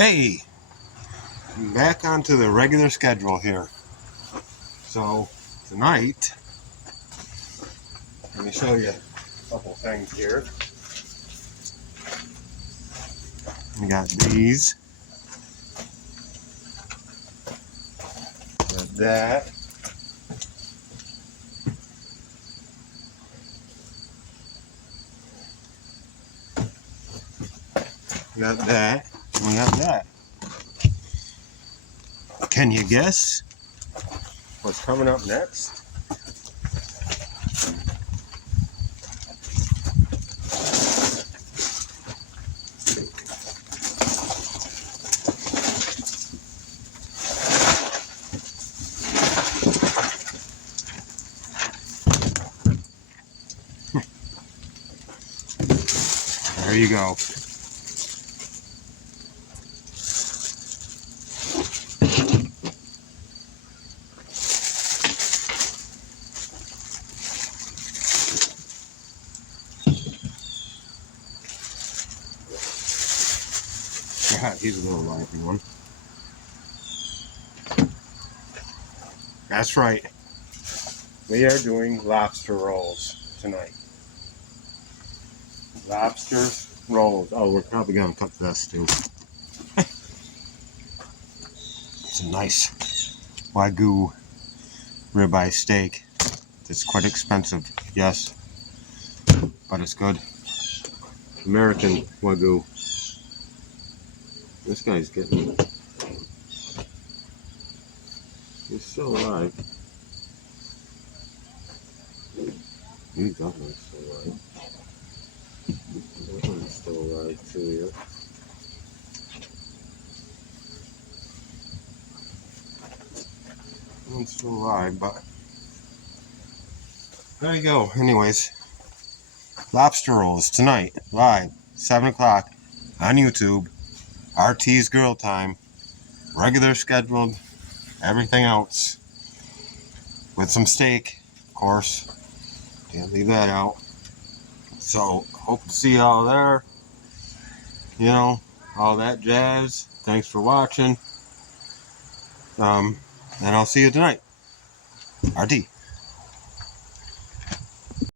Hey, back onto the regular schedule here. So tonight, let me show you a couple things here. We got these, got that, we got that, and we got that. Can you guess what's coming up next? There you go. He's a little lively one. That's right. We are doing lobster rolls tonight. Lobster rolls. Oh, we're probably going to cook this too. It's a nice Wagyu ribeye steak. It's quite expensive, yes, but it's good. American Wagyu. This guy's getting... He's still alive. He's definitely still alive. That one's still alive too, yeah. That one's still alive, but... There you go. Anyways, lobster rolls tonight, live, 7 o'clock on YouTube. RT's Girl Time. Regular scheduled. Everything else. With some steak, of course. Can't leave that out. So, hope to see y'all there. You know, all that jazz. Thanks for watching. And I'll see you tonight. RT.